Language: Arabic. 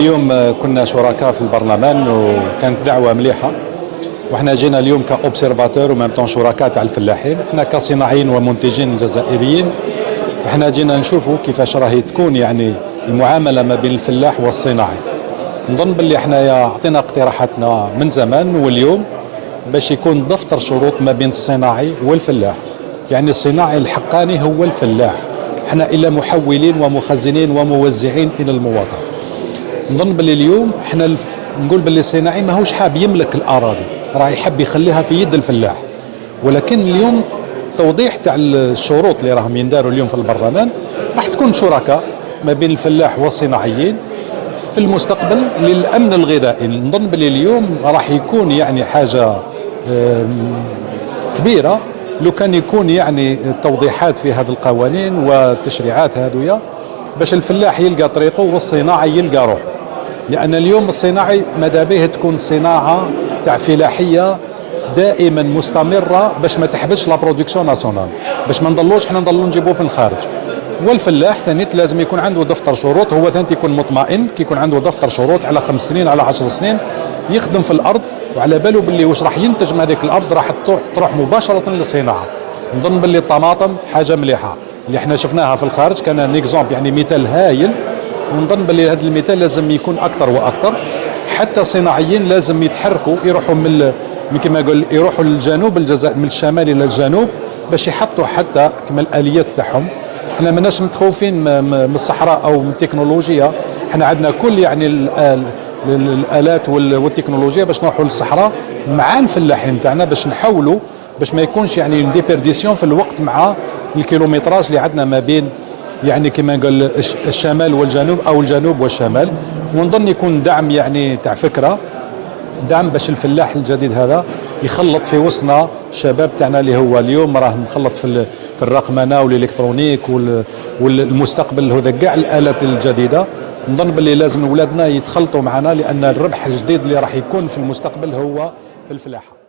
اليوم كنا شركاء في البرلمان وكانت دعوة مليحة، وحنا جينا اليوم كأوبسيرفاتور ومام طون شركاء تاع الفلاحين. احنا كصناعيين ومنتجين جزائريين احنا جينا نشوفوا كيفاش راهي تكون يعني المعاملة ما بين الفلاح والصناعي. نظن باللي احنا عطينا اقتراحاتنا من زمان واليوم باش يكون دفتر شروط ما بين الصناعي والفلاح. يعني الصناعي الحقاني هو الفلاح، احنا إلا محولين ومخزنين وموزعين إلى المواطن. نظن باللي اليوم احنا نقول باللي الصناعي ماهوش حاب يملك الاراضي، راه يحب يخليها في يد الفلاح. ولكن اليوم توضيح تاع الشروط اللي راهم ينداروا اليوم في البرلمان راح تكون شركاء ما بين الفلاح والصناعيين في المستقبل للامن الغذائي. نظن باللي اليوم راح يكون يعني حاجه كبيره لو كان يكون يعني توضيحات في هذه القوانين والتشريعات هذويا باش الفلاح يلقى طريقه والصناعي يلقى روحه. لأن اليوم الصناعي ماذا به تكون صناعة تاع فلاحية دائما مستمرة باش ما تحبسش لا برودكسيون ناسيونال، باش ما نضلوش حنا نضلوا نجيبوه في الخارج. والفلاح ثاني لازم يكون عنده دفتر شروط، هو ثاني يكون مطمئن كي يكون عنده دفتر شروط على 5 سنين على 10 سنين يخدم في الأرض وعلى باله باللي واش راح ينتج من هذيك الأرض راح تروح مباشرة للصناعة. نظن باللي الطماطم حاجة مليحة اللي احنا شفناها في الخارج، كان نيكزومبل يعني مثال هايل. ونظن باللي هذا المثال لازم يكون اكثر واكثر. حتى الصناعيين لازم يتحركوا يروحوا من كما نقول يروحوا للجنوب الجزائر، من الشمال الى الجنوب باش يحطوا حتى كما الاليات تاعهم. احنا ماناش متخوفين من الصحراء او من التكنولوجيا، احنا عندنا كل يعني الالات والتكنولوجيا باش نروحوا للصحراء مع الفلاحين تاعنا باش نحاولوا باش ما يكونش يعني ديبيرديسيون في الوقت مع الكيلومتراج اللي عندنا ما بين يعني كما نقول الشمال والجنوب او الجنوب والشمال. ونظن يكون دعم يعني تاع فكره دعم باش الفلاح الجديد هذا يخلط في وسطنا الشباب تاعنا اللي هو اليوم راه مخلط في الرقمنه والالكترونيك والمستقبل هذا كاع الالات الجديده. نظن باللي لازم اولادنا يتخلطوا معنا لان الربح الجديد اللي راح يكون في المستقبل هو في الفلاحه.